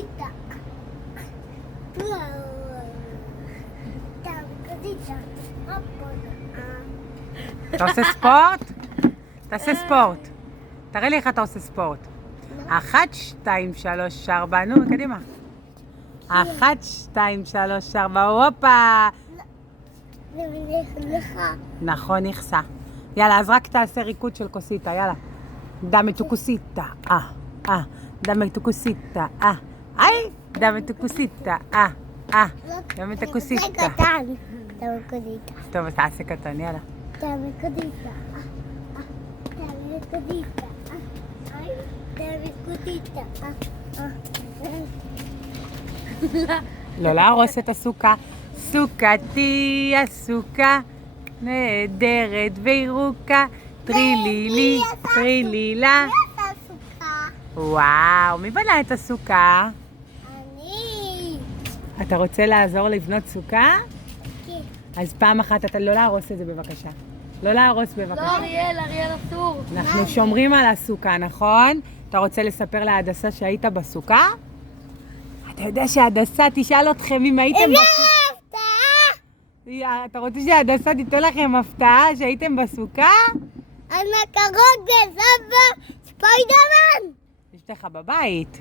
cosita. Dame cosita. אתה עושה ספורט? תעשה ספורט. תראה לי איך אתה עושה ספורט. 1, 2, 3, 4, נו, קדימה. 1, 2, 3, 4, הופה. לך. נכון, נכסה. יאללה, אז רק תעשה ריקוד של קוסיטה, יאללה. דמה tu cosita, דמה tu cosita, דמה tu cosita, דמה tu cosita. זה קטן. דame cosita. טוב, אז תעשה קטן, יאללה. Dame cosita. Dame cosita. Dame cosita. לא להרוס את הסוכה. סוכתי הסוכה נהדרת וירוקה, טרילילי, טרילילה. וואו, מי בנה את הסוכה? אני. אתה רוצה לעזור לבנות סוכה? כן. אז פעם אחת אתה לא להרוס את זה בבקשה. לא להרוס בבקשה. לא, אריאל אסור. אנחנו שומרים על הסוכה, נכון? אתה רוצה לספר להדסה שהיית בסוכה? אתה יודע שהדסה תשאל אתכם אם הייתם בסוכה. אתה רוצה שהדסה תיתן לכם הפתעה שהייתם בסוכה? על מקרון גזבה ספיידרמן. יש לך בבית.